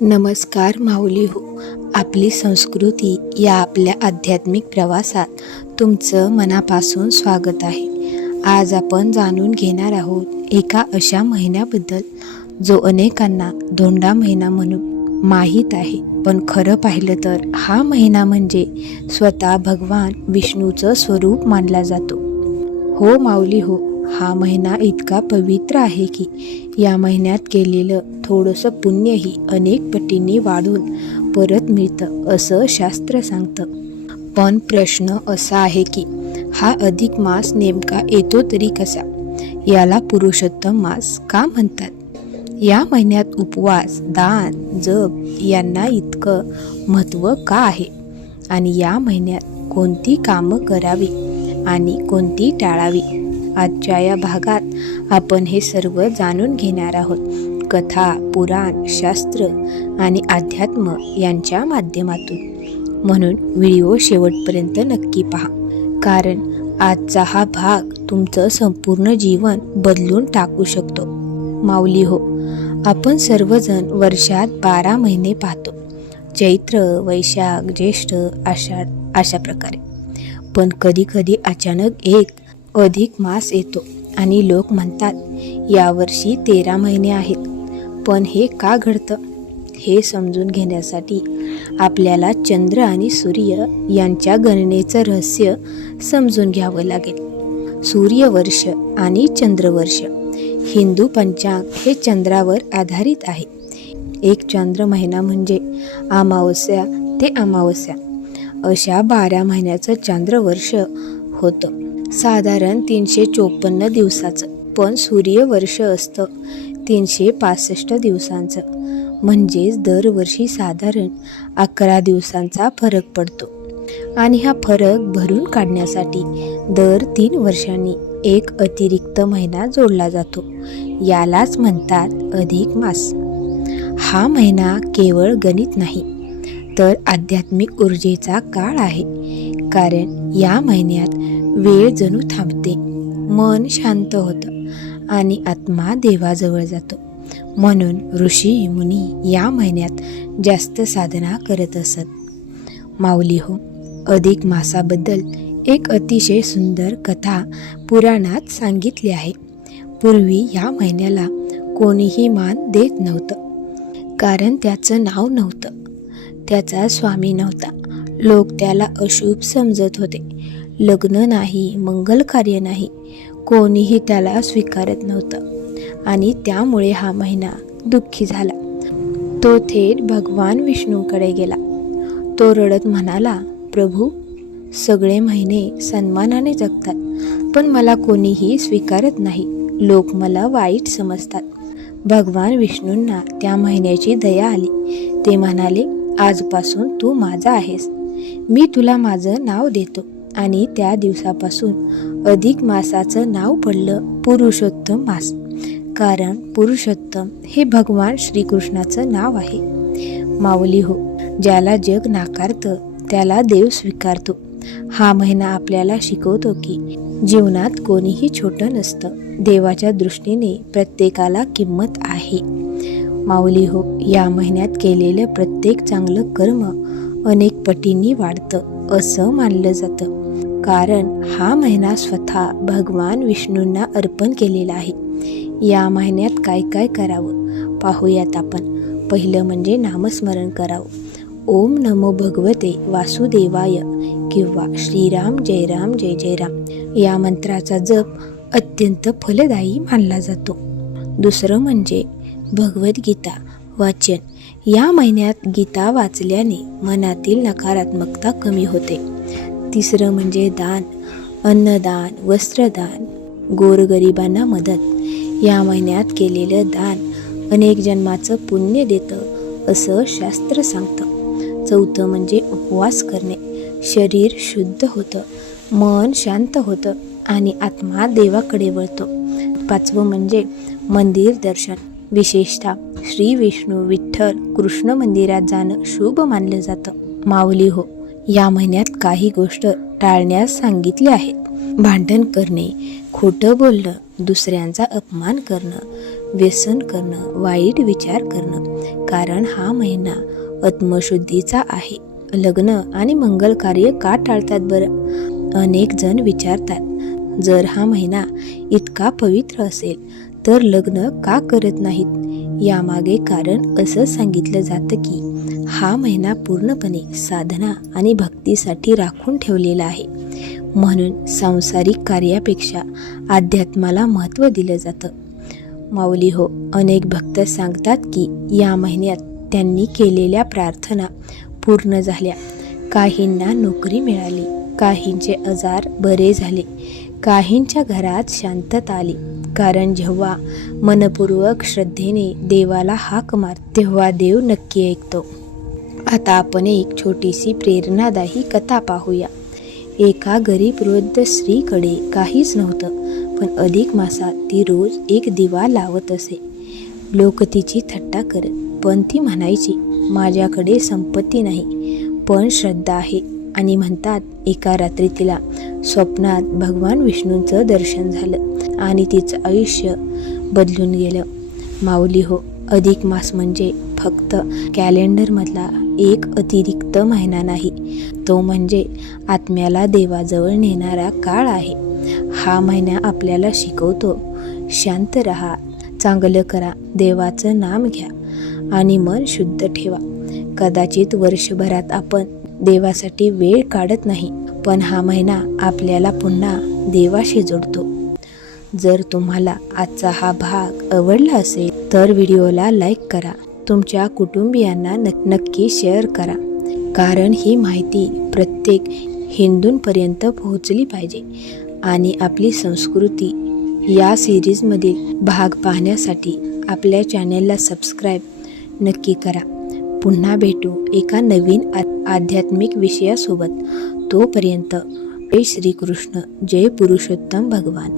नमस्कार माऊली हो. आपली संस्कृती या आपल्या आध्यात्मिक प्रवासात तुमचं मनापासून स्वागत आहे. आज आपण जाणून घेणार आहोत एका अशा महिन्याबद्दल जो अनेकांना धोंडा महिना म्हणून माहीत आहे, पण खरं पाहिलं तर हा महिना म्हणजे स्वतः भगवान विष्णूचं स्वरूप मानला जातो. हो माऊली हो, हा महिना इतका पवित्र आहे की या महिन्यात केलेलं थोडंसं पुण्यही अनेक पटींनी वाढून परत मिळतं असं शास्त्र सांगतं. पण प्रश्न असा आहे की हा अधिक मास नेमका येतो तरी कसा? याला पुरुषोत्तम मास का म्हणतात? या महिन्यात उपवास, दान, जप यांना इतकं महत्त्व का आहे? आणि या महिन्यात कोणती कामं करावी आणि कोणती टाळावी? आजच्या या भागात आपण हे सर्व जाणून घेणार आहोत. कथा, पुराण, शास्त्र आणि अध्यात्म यांच्या माध्यमातून. म्हणून व्हिडिओ शेवटपर्यंत नक्की पहा, कारण आजचा हा भाग तुमचं संपूर्ण जीवन बदलून टाकू शकतो. माऊली हो, आपण सर्वजण वर्षात 12 महिने पाहतो. चैत्र, वैशाख, ज्येष्ठ, आषाढ अशा प्रकारे. पण कधीकधी अचानक एक अधिक मास येतो आणि लोक म्हणतात यावर्षी 13 महिने आहेत. पण हे का घडतं हे समजून घेण्यासाठी आपल्याला चंद्र आणि सूर्य यांच्या गणनेचं रहस्य समजून घ्यावं लागेल. सूर्यवर्ष आणि चंद्रवर्ष. हिंदू पंचांग हे चंद्रावर आधारित आहे. एक चंद्र महिना म्हणजे अमावस्या ते अमावस्या अशा 12 महिन्याचं चंद्रवर्ष होतं, साधारण 354 दिवसाचं. पण सूर्यवर्ष असतं 365 दिवसांचं. म्हणजेच दरवर्षी साधारण 11 दिवसांचा फरक पडतो. आणि हा फरक भरून काढण्यासाठी दर 3 वर्षांनी एक अतिरिक्त महिना जोडला जातो. यालाच म्हणतात अधिक मास. हा महिना केवळ गणित नाही, तर आध्यात्मिक ऊर्जेचा काळ आहे. कारण या महिन्यात वेळ जणू थांबते, मन शांत होतं आणि आत्मा देवाजवळ जातो. म्हणून ऋषी मुनी या महिन्यात जास्त साधना करत असत. माऊली हो, अधिक मासाबद्दल एक अतिशय सुंदर कथा पुराणात सांगितली आहे. पूर्वी या महिन्याला कोणीही मान देत नव्हतं, कारण त्याचं नाव नव्हतं, त्याचा स्वामी नव्हता. लोक त्याला अशुभ समजत होते. लग्न नाही, मंगल कार्य नाही, कोणीही त्याला स्वीकारत नव्हतं. आणि त्यामुळे हा महिना दुःखी झाला. तो थेट भगवान विष्णूकडे गेला. तो रडत म्हणाला, प्रभू, सगळे महिने सन्मानाने जगतात, पण मला कोणीही स्वीकारत नाही. लोक मला वाईट समजतात. भगवान विष्णूंना त्या महिन्याची दया आली. ते म्हणाले, आजपासून तू माझा आहेस. मी तुला माझं नाव देतो. आणि त्या दिवसापासून अधिक मासाचं नाव पडलं पुरुषोत्तम मास. कारण पुरुषोत्तम हे भगवान श्रीकृष्णाचं नाव आहे. माऊली हो, ज्याला जग नाकारतं त्याला देव स्वीकारतो. हा महिना आपल्याला शिकवतो की जीवनात कोणीही छोटं नसतं. देवाच्या दृष्टीने प्रत्येकाला किंमत आहे. माऊली हो, या महिन्यात केलेलं प्रत्येक चांगलं कर्म अनेक पटींनी वाढतं असं मानलं जातं. कारण हा महिना स्वतः भगवान विष्णूंना अर्पण केलेला आहे. या महिन्यात काय काय करावं पाहूयात आपण. पहिलं म्हणजे नामस्मरण करावं. ओम नमो भगवते वासुदेवाय किंवा श्रीराम जय राम जय जय राम या मंत्राचा जप अत्यंत फलदायी मानला जातो. दुसरं म्हणजे भगवद्गीता वाचन. या महिन्यात गीता वाचल्याने मनातील नकारात्मकता कमी होते. तिसरं म्हणजे दान, अन्नदान, वस्त्रदान, गोरगरिबांना मदत. या महिन्यात केलेलं दान अनेक जन्माचं पुण्य देतं असं शास्त्र सांगतं. चौथं म्हणजे उपवास करणे. शरीर शुद्ध होतं, मन शांत होतं आणि आत्मा देवाकडे वळतो. पाचवं म्हणजे मंदिर दर्शन. विशेषतः श्री विष्णू, विठ्ठल, कृष्ण मंदिरात जाणं शुभ मानलं जातं. माऊली हो, या महिन्यात काही गोष्ट टाळण्यास सांगितले आहेत. भांडण करणे, खोटं बोलणं, दुसऱ्यांचा अपमान करणं, व्यसन करणं, वाईट विचार करणं, कारण हा महिना आत्मशुद्धीचा आहे. लग्न आणि मंगल कार्य का टाळतात बरं? अनेक जण विचारतात, जर हा महिना इतका पवित्र असेल तर लग्न का करत नाहीत? यामागे कारण असं सांगितलं जातं की हा महिना पूर्णपणे साधना आणि भक्तीसाठी राखून ठेवलेला आहे. म्हणून सांसारिक कार्यापेक्षा अध्यात्माला महत्त्व दिलं जातं. माऊली हो, अनेक भक्त सांगतात की या महिन्यात त्यांनी केलेल्या प्रार्थना पूर्ण झाल्या. काहींना नोकरी मिळाली, काहींचे आजार बरे झाले, काहींच्या घरात शांतता आली. कारण जेव्हा मनपूर्वक श्रद्धेने देवाला हाक मार तेव्हा देव नक्की ऐकतो. आता आपण एक छोटीशी प्रेरणादायी कथा पाहूया. एका गरीब वृद्ध स्त्रीकडे काहीच नव्हतं, पण अधिक मासात ती रोज एक दिवा लावत असे. लोक तिची थट्टा करत, पण ती म्हणायची, माझ्याकडे संपत्ती नाही पण श्रद्धा आहे. आणि म्हणतात एका रात्री तिला स्वप्नात भगवान विष्णूंचं दर्शन झालं आणि तिचं आयुष्य बदलून गेलं. माऊली हो, अधिक मास म्हणजे फक्त कॅलेंडरमधला एक अतिरिक्त महिना नाही, तो म्हणजे आत्म्याला देवाजवळ नेणारा काळ आहे. हा महिना आपल्याला शिकवतो, शांत राहा, चांगलं करा, देवाचं नाम घ्या आणि मन शुद्ध ठेवा. कदाचित वर्षभरात आपण देवासाठी वेळ काढत नाही, पण हा महिना आपल्याला पुन्हा देवाशी जोडतो. जर तुम्हाला आजचा हा भाग आवडला असेल तर व्हिडिओला लाईक करा, तुमच्या कुटुंबियांना नक्की शेअर करा, कारण ही माहिती प्रत्येक हिंदूंपर्यंत पोहोचली पाहिजे. आणि आपली संस्कृती या सिरीजमधील भाग पाहण्यासाठी आपल्या चॅनेलला सबस्क्राईब नक्की करा. पुन्हा भेटू एका नवीन आध्यात्मिक विषयासोबत. तोपर्यंत जय श्रीकृष्ण, जय पुरुषोत्तम भगवान.